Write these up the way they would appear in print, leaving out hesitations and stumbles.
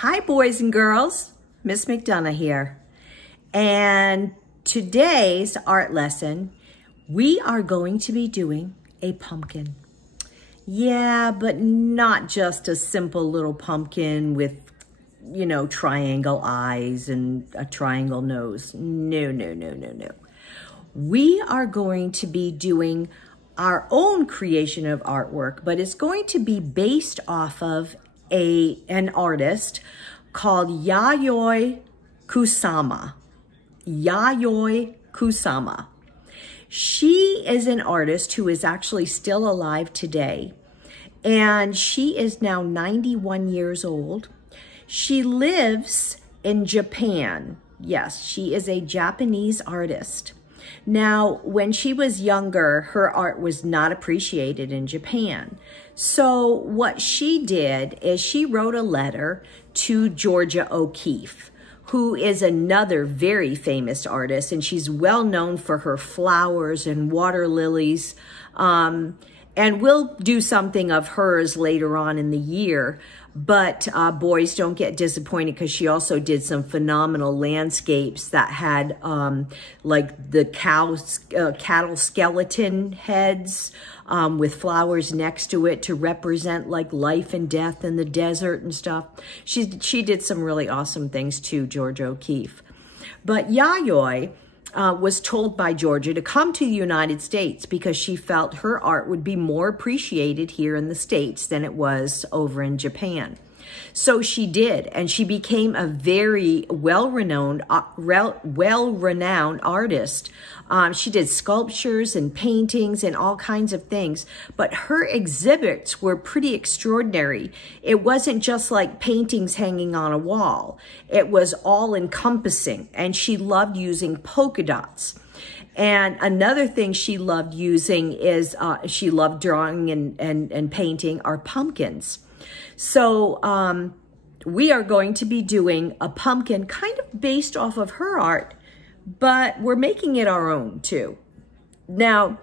Hi, boys and girls. Miss McDonough here. And today's art lesson, we are going to be doing a pumpkin. Yeah, but not just a simple little pumpkin with, triangle eyes and a triangle nose. No. We are going to be doing our own creation of artwork, but it's going to be based off of an artist called Yayoi Kusama. Yayoi Kusama. She is an artist who is actually still alive today, and she is now 91 years old. She lives in Japan. Yes, she is a Japanese artist. Now, when she was younger, her art was not appreciated in Japan. So what she did is she wrote a letter to Georgia O'Keeffe, who is another very famous artist, and she's well known for her flowers and water lilies. And we'll do something of hers later on in the year. But boys, don't get disappointed, because she also did some phenomenal landscapes that had like the cattle skeleton heads with flowers next to it to represent like life and death in the desert and stuff. She did some really awesome things too, Georgia O'Keeffe. But Yayoi was told by Georgia to come to the United States because she felt her art would be more appreciated here in the States than it was over in Japan. So she did, and she became a very well-renowned artist. She did sculptures and paintings and all kinds of things, but her exhibits were pretty extraordinary. It wasn't just like paintings hanging on a wall. It was all-encompassing, and she loved using polka dots. And another thing she loved using is she loved drawing and painting are pumpkins. So we are going to be doing a pumpkin kind of based off of her art, but we're making it our own too. Now,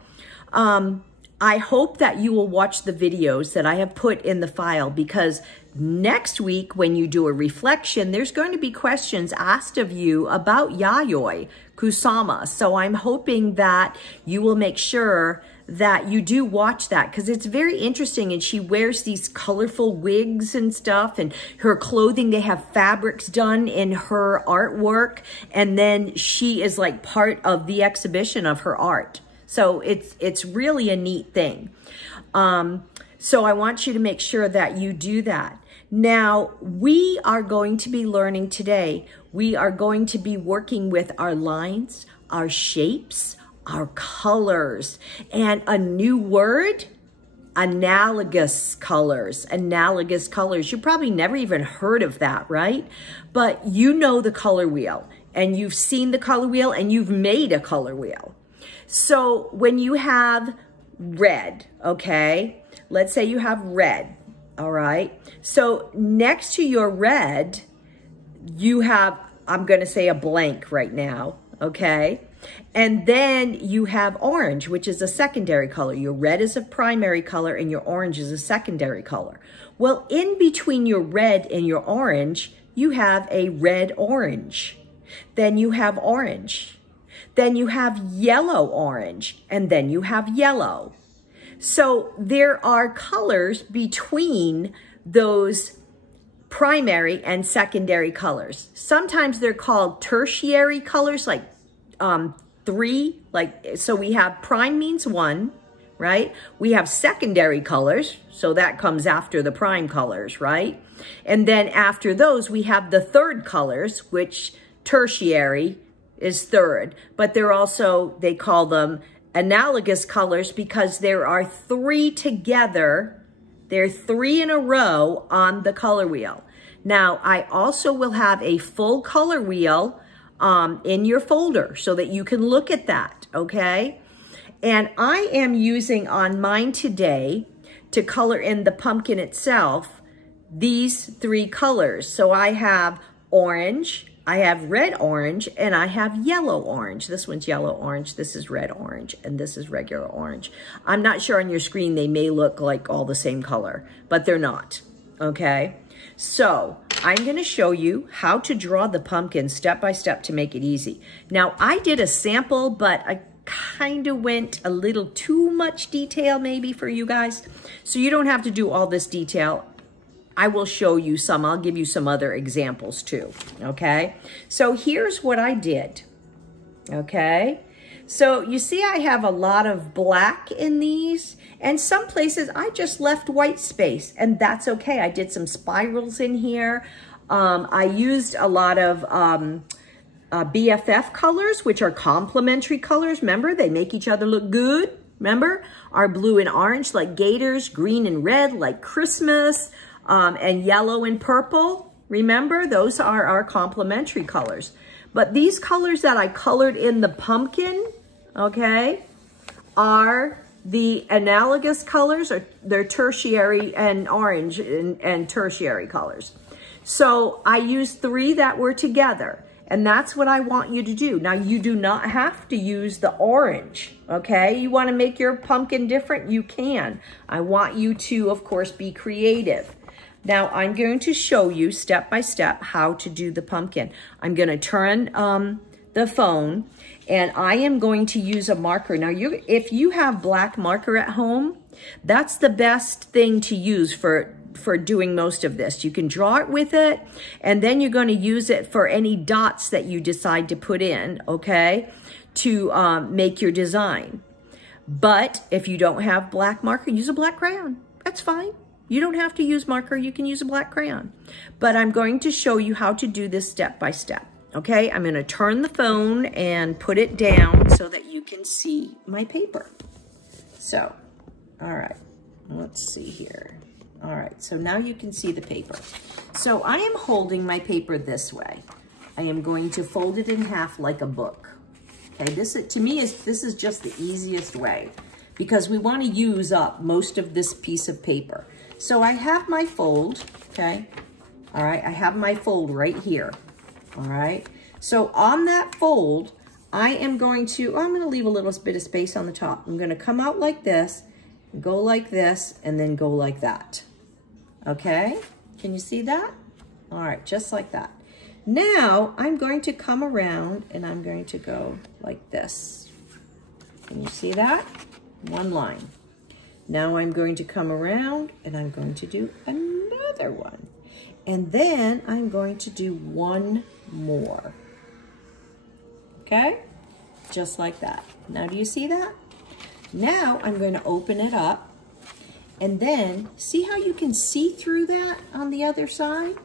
I hope that you will watch the videos that I have put in the file, because next week when you do a reflection, there's going to be questions asked of you about Yayoi Kusama. So I'm hoping that you will make sure that you do watch that, because it's very interesting. And she wears these colorful wigs and stuff, and her clothing, they have fabrics done in her artwork, and then she is like part of the exhibition of her art. So it's really a neat thing. So I want you to make sure that you do that. Now, we are going to be learning today. We are going to be working with our lines, our shapes, our colors, and a new word, analogous colors. Analogous colors. You probably never even heard of that, right? But you know the color wheel, and you've seen the color wheel, and you've made a color wheel. So when you have red, okay, let's say you have red, all right? So next to your red, you have, I'm going to say a blank right now, okay? And then you have orange, which is a secondary color. Your red is a primary color and your orange is a secondary color. Well, in between your red and your orange, you have a red-orange. Then you have orange. Then you have yellow-orange, and then you have yellow. So there are colors between those primary and secondary colors. Sometimes they're called tertiary colors, like three, so we have prime means one, right? We have secondary colors, so that comes after the prime colors, right? And then after those, we have the third colors, which tertiary is third, but they're also, they call them analogous colors because there are three together. There are three in a row on the color wheel. Now, I also will have a full color wheel in your folder so that you can look at that, okay? And I am using on mine today to color in the pumpkin itself these three colors. So I have orange, I have red-orange, and I have yellow-orange. This one's yellow-orange, this is red-orange, and this is regular orange. I'm not sure on your screen they may look like all the same color, but they're not, okay? So I'm going to show you how to draw the pumpkin step by step to make it easy. Now, I did a sample, but I kind of went a little too much detail maybe for you guys. So you don't have to do all this detail. I will show you some. I'll give you some other examples too, okay? So here's what I did, okay? So you see I have a lot of black in these, and some places I just left white space, and that's okay. I did some spirals in here. I used a lot of BFF colors, which are complementary colors. Remember, they make each other look good. Remember, our blue and orange like gators, green and red like Christmas, and yellow and purple. Remember, those are our complementary colors. But these colors that I colored in the pumpkin, okay, are the analogous colors, or they're tertiary and orange and tertiary colors. So I used 3 that were together, and that's what I want you to do. Now, you do not have to use the orange, okay? You want to make your pumpkin different? You can. I want you to, of course, be creative. Now, I'm going to show you step by step how to do the pumpkin. I'm going to turn the phone, and I am going to use a marker. Now, if you have black marker at home, that's the best thing to use for doing most of this. You can draw it with it, and then you're going to use it for any dots that you decide to put in, okay, to make your design. But if you don't have black marker, use a black crayon. That's fine. You don't have to use marker. You can use a black crayon. But I'm going to show you how to do this step by step. Okay, I'm going to turn the phone and put it down so that you can see my paper. So, all right, let's see here. All right, so now you can see the paper. So I am holding my paper this way. I am going to fold it in half like a book. Okay, this to me is just the easiest way, because we want to use up most of this piece of paper. So I have my fold, okay? All right, I have my fold right here. All right, so on that fold, I am going to, I'm gonna leave a little bit of space on the top. I'm gonna come out like this, go like this, and then go like that. Okay, can you see that? All right, just like that. Now, I'm going to come around and I'm going to go like this. Can you see that? One line. Now I'm going to come around and I'm going to do another one. And then I'm going to do one more. Okay? Just like that. Now, do you see that? Now I'm going to open it up, and then see how you can see through that on the other side?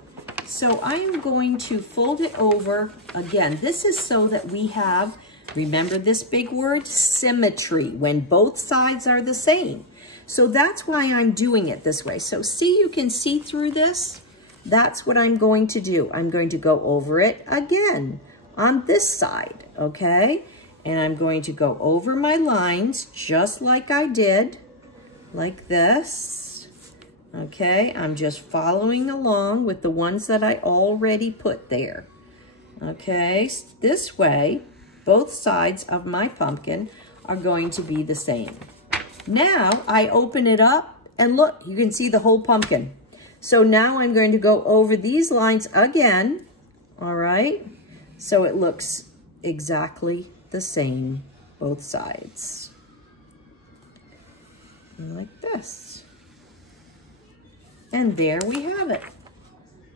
So I am going to fold it over. Again, this is so that we have, remember this big word, symmetry, when both sides are the same. So that's why I'm doing it this way. So see, you can see through this? That's what I'm going to do. I'm going to go over it again on this side, okay? And I'm going to go over my lines just like I did, like this, okay? I'm just following along with the ones that I already put there, okay? This way, both sides of my pumpkin are going to be the same. Now, I open it up, and look, you can see the whole pumpkin. So now I'm going to go over these lines again, all right? So it looks exactly the same, both sides. Like this. And there we have it.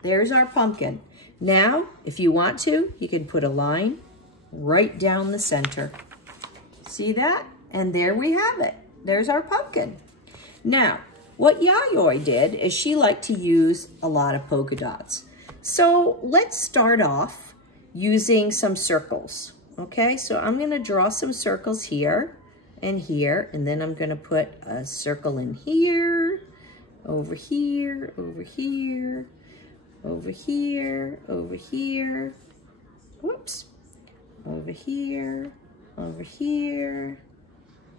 There's our pumpkin. Now, if you want to, you can put a line right down the center. See that? And there we have it. There's our pumpkin. Now, what Yayoi did is she liked to use a lot of polka dots. So let's start off using some circles. Okay, so I'm gonna draw some circles here, and then I'm gonna put a circle in here, over here, over here, over here, over here, whoops, over here, over here.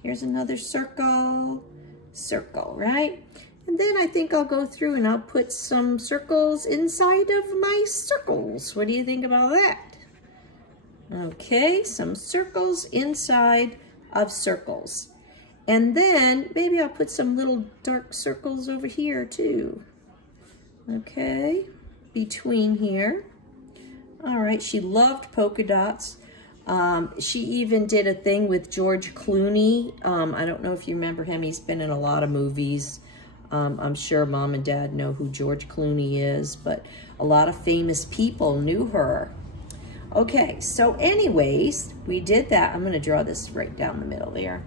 Here's another circle, circle, right? And then I think I'll go through and I'll put some circles inside of my circles. What do you think about that? Okay, some circles inside of circles. And then maybe I'll put some little dark circles over here too. Okay, between here. All right, she loved polka dots. She even did a thing with George Clooney. I don't know if you remember him. He's been in a lot of movies. I'm sure Mom and Dad know who George Clooney is, but a lot of famous people knew her. Okay, so anyways, we did that. I'm going to draw this right down the middle there.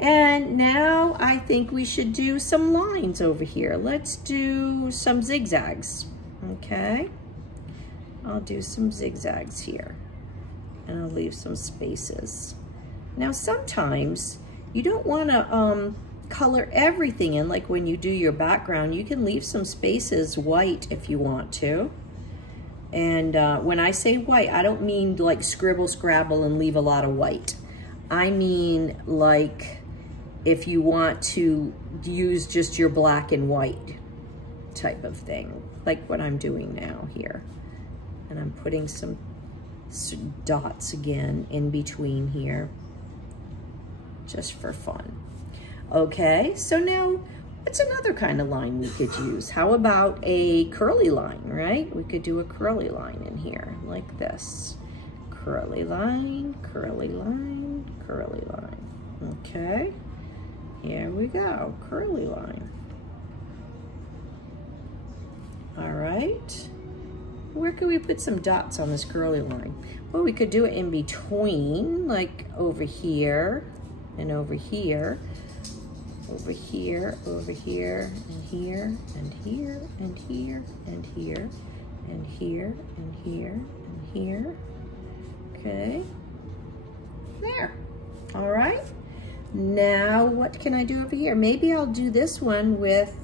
And now I think we should do some lines over here. Let's do some zigzags, okay? I'll do some zigzags here, and I'll leave some spaces. Now, sometimes you don't want to color everything in, like when you do your background, you can leave some spaces white if you want to. And when I say white, I don't mean like scribble, scrabble, and leave a lot of white. I mean like if you want to use just your black and white type of thing, like what I'm doing now here. And I'm putting some dots again in between here, just for fun. Okay, so now what's another kind of line we could use? How about a curly line, right? We could do a curly line in here, like this. Curly line, curly line, curly line. Okay, here we go, curly line. All right. Where could we put some dots on this curly line? Well, we could do it in between, like over here and over here, over here, over here, and here, and here, and here, and here, and here, and here, and here. Okay, there. All right. Now, what can I do over here? Maybe I'll do this one with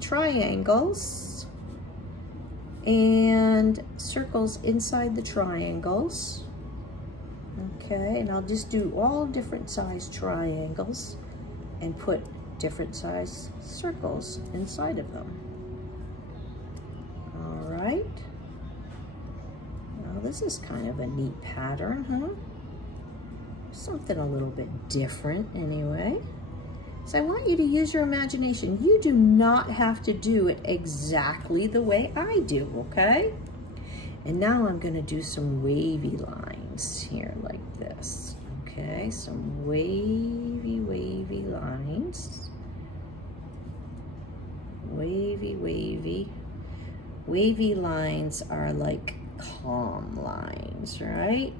triangles and circles inside the triangles. Okay, and I'll just do all different size triangles and put different size circles inside of them. All right. Well, this is kind of a neat pattern, huh? Something a little bit different anyway. So I want you to use your imagination. You do not have to do it exactly the way I do, okay? And now I'm gonna do some wavy lines here like this, okay? Some wavy, wavy lines. Wavy, wavy. Wavy lines are like calm lines, right?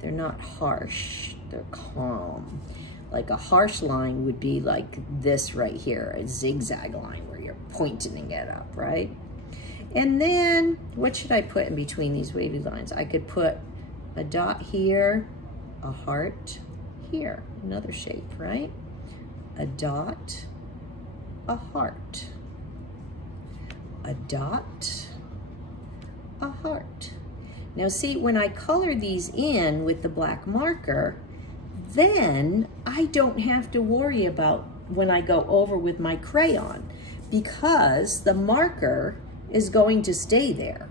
They're not harsh, they're calm. Like a harsh line would be like this right here, a zigzag line where you're pointing it up, right? And then what should I put in between these wavy lines? I could put a dot here, a heart here, another shape, right? A dot, a heart, a dot, a heart. Now see, when I color these in with the black marker, then I don't have to worry about when I go over with my crayon, because the marker is going to stay there,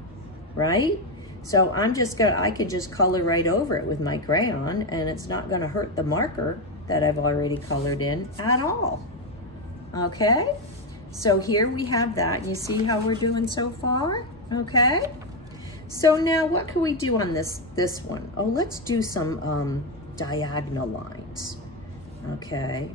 right? So I could just color right over it with my crayon, and it's not gonna hurt the marker that I've already colored in at all, okay? So here we have that. You see how we're doing so far, okay? So now what can we do on this one? Oh, let's do some diagonal lines, okay?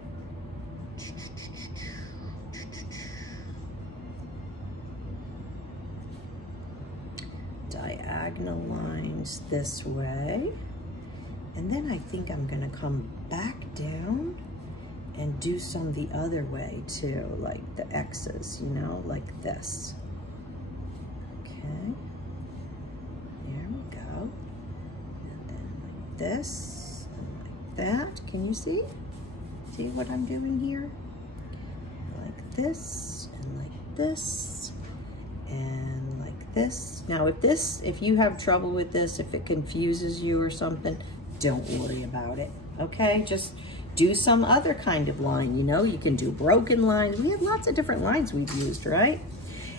Diagonal lines this way. And then I think I'm gonna come back down and do some the other way too, like the X's, you know, like this. Okay, there we go. And then like this, and like that. Can you see? See what I'm doing here? Like this, and like this, and like this. Now if you have trouble with this, if it confuses you or something, don't worry about it, okay? Just do some other kind of line, you know? You can do broken lines. We have lots of different lines we've used, right?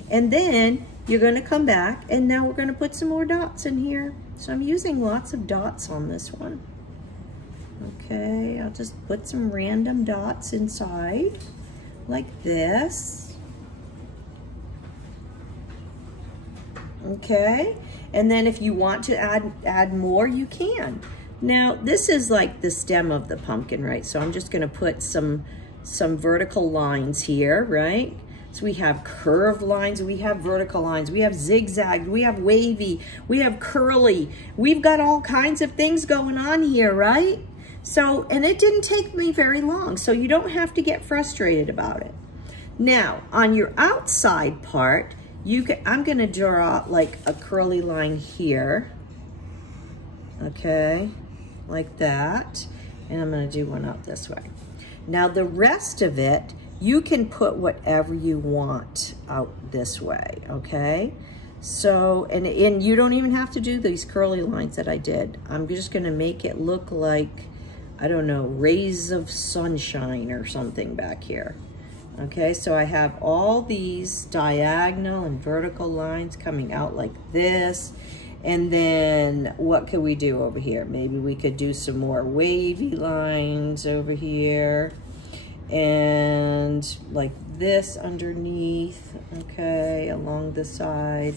And then you're gonna come back, and now we're gonna put some more dots in here. So I'm using lots of dots on this one. Okay, I'll just put some random dots inside, like this. okay? And then if you want to add more, you can. Now, this is like the stem of the pumpkin, right? So I'm just gonna put some vertical lines here, right? So we have curved lines, we have vertical lines, we have zigzag, we have wavy, we have curly. We've got all kinds of things going on here, right? So, and it didn't take me very long, so you don't have to get frustrated about it. Now, on your outside part, I'm gonna draw like a curly line here, okay, like that, and I'm gonna do one out this way. Now the rest of it, you can put whatever you want out this way, okay? So, and you don't even have to do these curly lines that I did. I'm just gonna make it look like, I don't know, rays of sunshine or something back here. Okay, so I have all these diagonal and vertical lines coming out like this. And then what could we do over here? Maybe we could do some more wavy lines over here. And like this underneath, okay, along the side.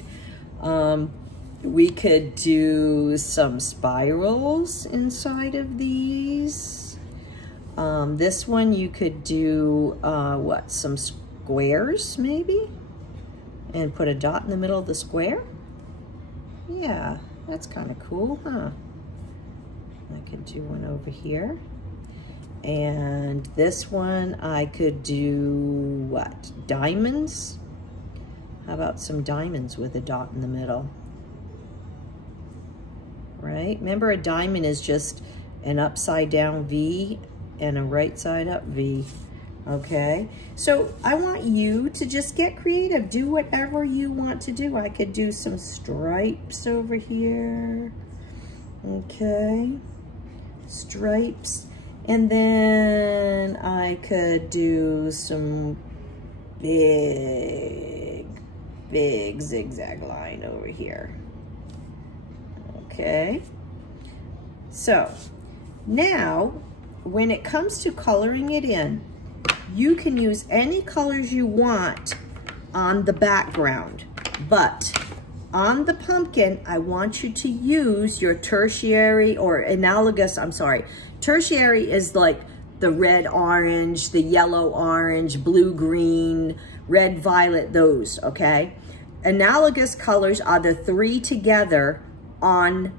We could do some spirals inside of these. This one you could do, some squares maybe? And put a dot in the middle of the square? Yeah, that's kind of cool, huh? I could do one over here. And this one I could do, what, diamonds? How about some diamonds with a dot in the middle? Right? Remember, a diamond is just an upside down V and a right side up V. Okay, so I want you to just get creative. Do whatever you want to do. I could do some stripes over here. Okay, stripes. And then I could do some big zigzag line over here. Okay, so now when it comes to coloring it in, you can use any colors you want on the background, but on the pumpkin, I want you to use your tertiary or analogous, tertiary is like the red, orange, the yellow, orange, blue, green, red, violet, those, okay? Analogous colors are the three together on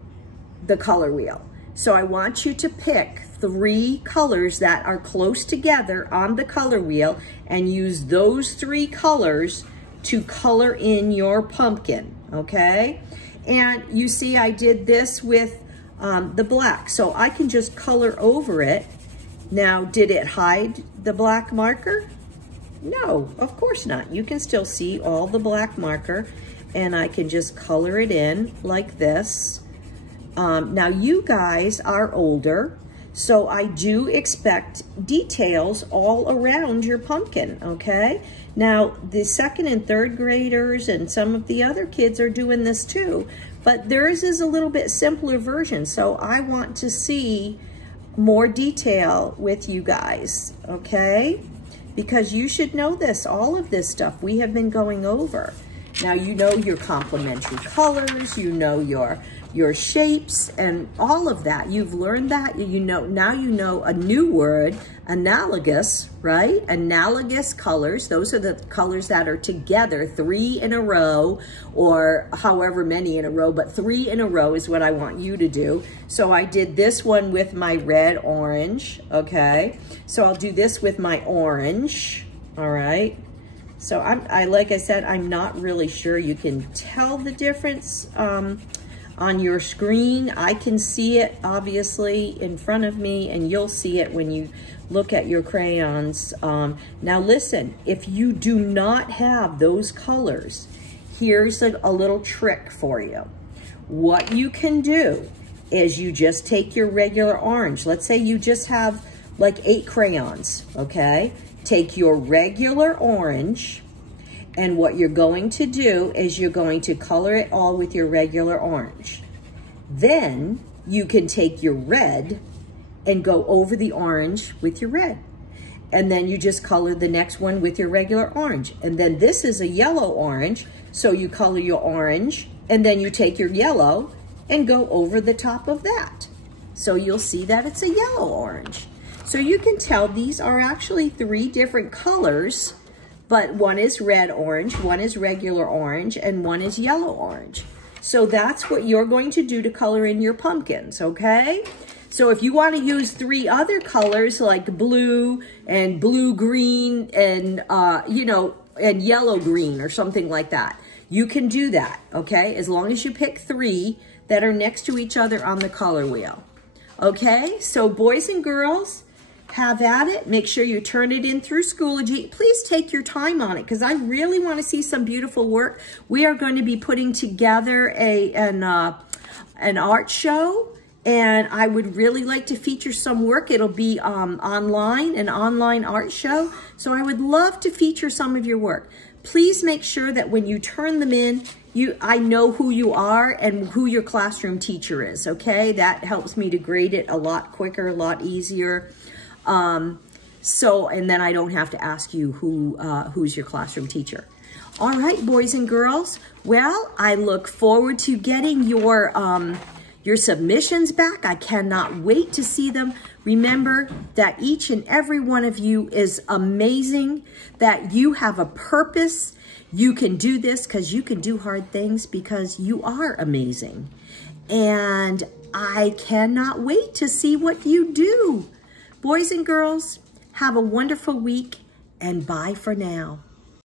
the color wheel. So I want you to pick 3 colors that are close together on the color wheel and use those 3 colors to color in your pumpkin, okay? And you see I did this with the black, so I can just color over it. Now, did it hide the black marker? No, of course not. You can still see all the black marker, and I can just color it in like this. Now, you guys are older, so I do expect details all around your pumpkin, okay? Now, the 2nd and 3rd graders and some of the other kids are doing this too, but theirs is a little bit simpler version, so I want to see more detail with you guys, okay? Because you should know this, all of this stuff we have been going over. Now, you know your complementary colors, you know your shapes and all of that. You've learned that. You know, now you know a new word, analogous, right? Analogous colors. Those are the colors that are together, 3 in a row or however many in a row, but 3 in a row is what I want you to do. So I did this one with my red, orange, okay? So I'll do this with my orange, all right? So like I said, I'm not really sure you can tell the difference on your screen. I can see it obviously in front of me, and you'll see it when you look at your crayons. Now listen, if you do not have those colors, here's a little trick for you. What you can do is you just take your regular orange. Let's say you just have like 8 crayons, okay? Take your regular orange, and what you're going to do is you're going to color it all with your regular orange. Then you can take your red and go over the orange with your red. And then you just color the next one with your regular orange. And then this is a yellow orange, so you color your orange And then you take your yellow and go over the top of that. So you'll see that it's a yellow orange. So you can tell these are actually 3 different colors, but one is red orange, one is regular orange, and one is yellow orange. So that's what you're going to do to color in your pumpkins, okay? So if you want to use 3 other colors like blue and blue-green and, you know, and yellow-green or something like that, you can do that, okay? As long as you pick 3 that are next to each other on the color wheel. Okay, so boys and girls, have at it. Make sure you turn it in through Schoology. Please take your time on it because I really want to see some beautiful work. We are going to be putting together an art show, and I would really like to feature some work. It'll be online, an online art show. So I would love to feature some of your work. Please make sure that when you turn them in, I know who you are and who your classroom teacher is, okay? That helps me to grade it a lot quicker, a lot easier. And then I don't have to ask you who's your classroom teacher. All right, boys and girls. Well, I look forward to getting your submissions back. I cannot wait to see them. Remember that each and every one of you is amazing, that you have a purpose. You can do this because you can do hard things because you are amazing. And I cannot wait to see what you do. Boys and girls, have a wonderful week and bye for now.